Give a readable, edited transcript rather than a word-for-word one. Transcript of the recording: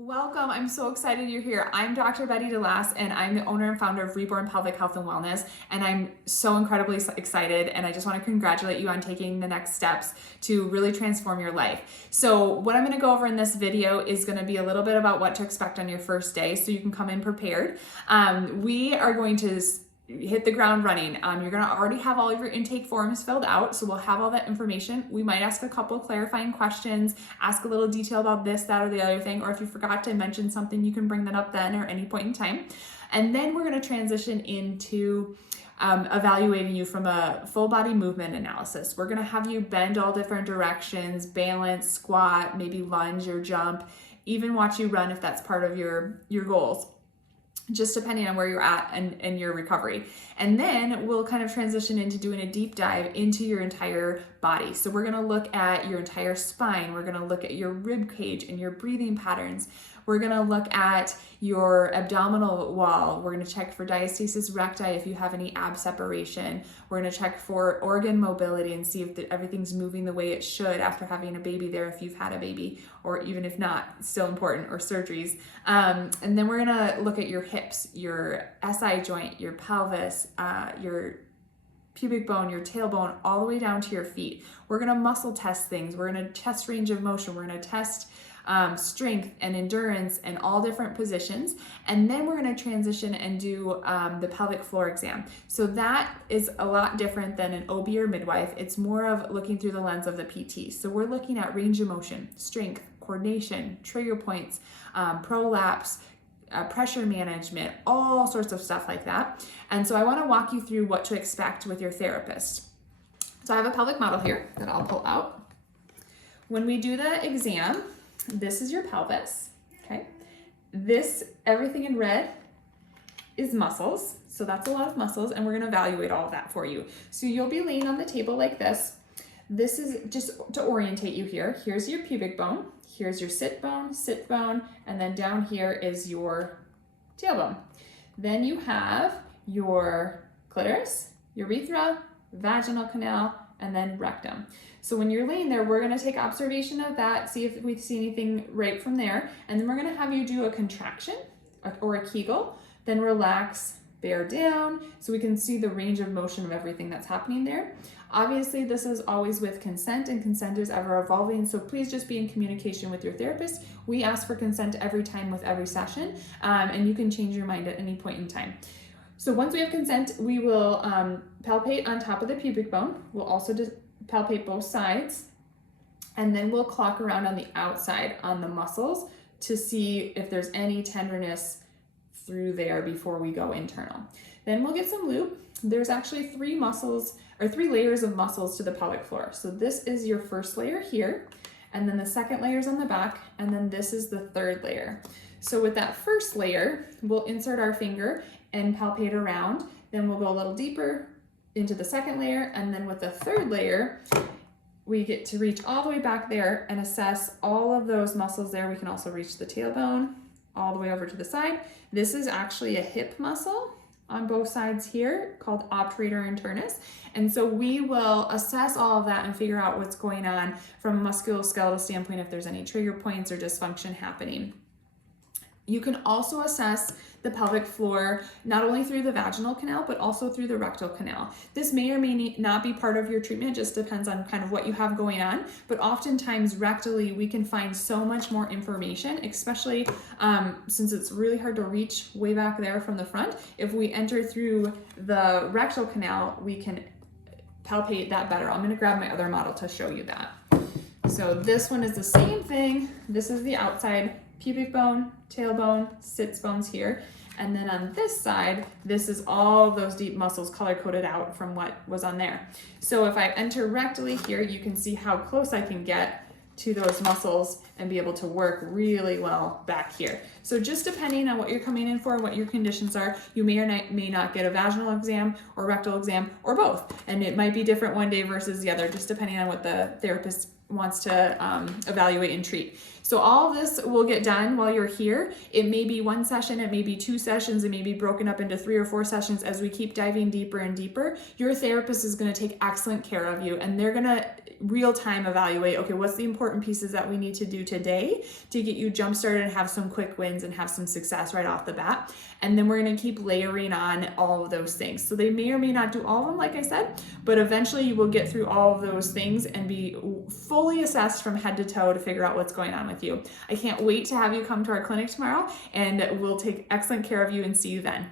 Welcome. I'm so excited you're here. I'm Dr. Betty DeLass, and I'm the owner and founder of Reborn Pelvic Health and Wellness, and I'm so incredibly excited, and I just want to congratulate you on taking the next steps to really transform your life. So what I'm going to go over in this video is going to be a little bit about what to expect on your first day so you can come in prepared. We are going to hit the ground running. You're going to already have all of your intake forms filled out, so we'll have all that information. We might ask a couple clarifying questions, ask a little detail about this, that, or the other thing, or if you forgot to mention something, you can bring that up then or any point in time. And then we're going to transition into evaluating you from a full body movement analysis. We're going to have you bend all different directions, balance, squat, maybe lunge or jump, even watch you run if that's part of your goals, just depending on where you're at and your recovery. And then we'll kind of transition into doing a deep dive into your entire body. So we're gonna look at your entire spine. We're gonna look at your rib cage and your breathing patterns. We're gonna look at your abdominal wall. We're gonna check for diastasis recti if you have any ab separation. We're gonna check for organ mobility and see if everything's moving the way it should after having a baby there, if you've had a baby, or even if not, still important, or surgeries. And then we're gonna look at your hips, your SI joint, your pelvis, your pubic bone, your tailbone, all the way down to your feet. We're gonna muscle test things. We're gonna test range of motion. We're gonna test strength and endurance and all different positions. And then we're going to transition and do the pelvic floor exam. So that is a lot different than an OB or midwife. It's more of looking through the lens of the PT. So we're looking at range of motion, strength, coordination, trigger points, prolapse, pressure management, all sorts of stuff like that. And so I want to walk you through what to expect with your therapist. So I have a pelvic model here that I'll pull out. When we do the exam, this is your pelvis, okay? This, everything in red is muscles. So that's a lot of muscles, and we're gonna evaluate all of that for you. So you'll be laying on the table like this. This is just to orientate you here. Here's your pubic bone, here's your sit bone, and then down here is your tailbone. Then you have your clitoris, urethra, vaginal canal, and then rectum. So when you're laying there, we're gonna take observation of that, see if we see anything right from there, and then we're gonna have you do a contraction or a Kegel, then relax, bear down, so we can see the range of motion of everything that's happening there. Obviously, this is always with consent, and consent is ever evolving, so please just be in communication with your therapist. We ask for consent every time with every session, and you can change your mind at any point in time. So once we have consent, we will palpate on top of the pubic bone. We'll also palpate both sides, and then we'll clock around on the outside on the muscles to see if there's any tenderness through there before we go internal. Then we'll get some lube. There's actually three layers of muscles to the pelvic floor. So this is your first layer here, and then the second layer is on the back, and then this is the third layer. So with that first layer, we'll insert our finger and palpate around. Then we'll go a little deeper into the second layer, and then with the third layer, we get to reach all the way back there and assess all of those muscles there. We can also reach the tailbone all the way over to the side. This is actually a hip muscle on both sides here called obturator internus. And so we will assess all of that and figure out what's going on from a musculoskeletal standpoint, if there's any trigger points or dysfunction happening. You can also assess the pelvic floor not only through the vaginal canal, but also through the rectal canal. This may or may not be part of your treatment, just depends on kind of what you have going on, but oftentimes rectally we can find so much more information, especially since it's really hard to reach way back there from the front. If we enter through the rectal canal, we can palpate that better. I'm gonna grab my other model to show you that. So this one is the same thing. This is the outside pubic bone, tailbone, sits bones here. And then on this side, this is all those deep muscles color-coded out from what was on there. So if I enter rectally here, you can see how close I can get to those muscles and be able to work really well back here. So just depending on what you're coming in for, what your conditions are, you may or may not get a vaginal exam or rectal exam or both. And it might be different one day versus the other, just depending on what the therapist wants to evaluate and treat. So all of this will get done while you're here. It may be one session, it may be two sessions, it may be broken up into 3 or 4 sessions as we keep diving deeper and deeper. Your therapist is gonna take excellent care of you, and they're gonna real time evaluate, okay, what's the important pieces that we need to do today to get you jump started and have some quick wins and have some success right off the bat. And then we're going to keep layering on all of those things. So they may or may not do all of them, like I said, but eventually you will get through all of those things and be fully assessed from head to toe to figure out what's going on with you. I can't wait to have you come to our clinic tomorrow, and we'll take excellent care of you and see you then.